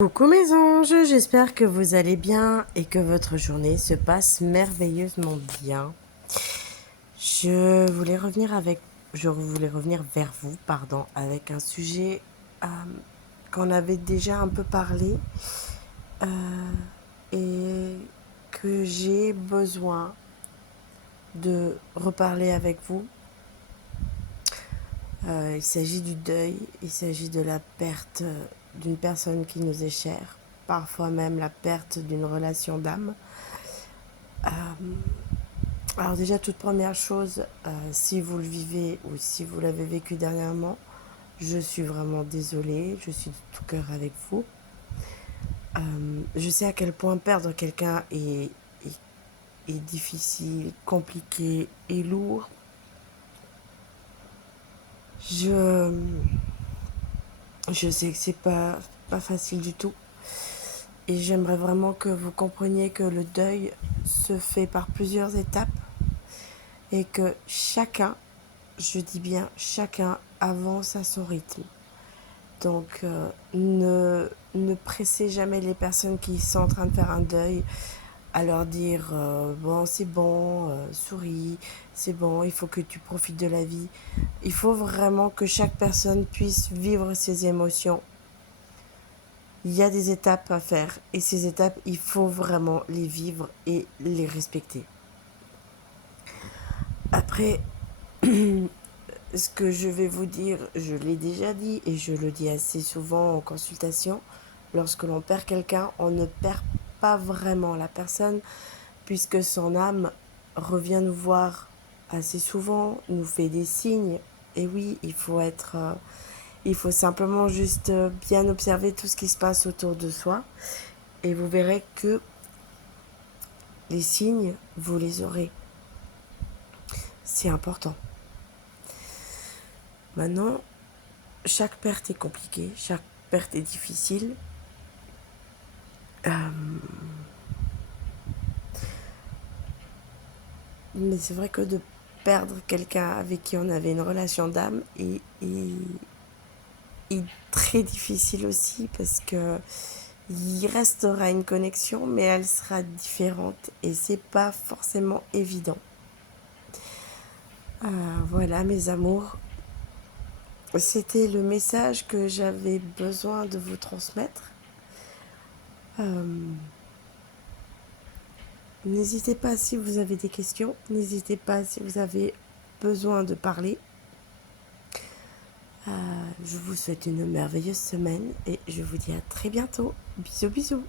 Coucou mes anges, j'espère que vous allez bien et que votre journée se passe merveilleusement bien. Je voulais revenir vers vous, avec un sujet euh, qu'on avait déjà un peu parlé et que j'ai besoin de reparler avec vous. Il s'agit du deuil, il s'agit de la perte d'une personne qui nous est chère, parfois même la perte d'une relation d'âme. Alors déjà, toute première chose, si vous le vivez ou si vous l'avez vécu dernièrement, je suis vraiment désolée, je suis de tout cœur avec vous. Je sais à quel point perdre quelqu'un est difficile, compliqué et lourd. Je, je sais que c'est pas facile du tout. Et j'aimerais vraiment que vous compreniez que le deuil se fait par plusieurs étapes et que chacun, je dis bien chacun, avance à son rythme. Donc ne pressez jamais les personnes qui sont en train de faire un deuil à leur dire bon c'est bon, souris, c'est bon, il faut que tu profites de la vie. Il faut vraiment que chaque personne puisse vivre ses émotions. Il y a des étapes à faire et ces étapes, il faut vraiment les vivre et les respecter. Après, ce que je vais vous dire, je l'ai déjà dit et je le dis assez souvent en consultation. Lorsque l'on perd quelqu'un, on ne perd pas vraiment la personne puisque son âme revient nous voir assez souvent, nous fait des signes. Et oui, il faut simplement juste bien observer tout ce qui se passe autour de soi et vous verrez que les signes, vous les aurez. C'est important. Maintenant, chaque perte est compliquée, chaque perte est difficile. Mais c'est vrai que de perdre quelqu'un avec qui on avait une relation d'âme est très difficile aussi parce que il restera une connexion mais elle sera différente et c'est pas forcément évident. Voilà mes amours, c'était le message que j'avais besoin de vous transmettre. N'hésitez pas si vous avez des questions, n'hésitez pas si vous avez besoin de parler. Je vous souhaite une merveilleuse semaine et je vous dis à très bientôt. Bisous bisous.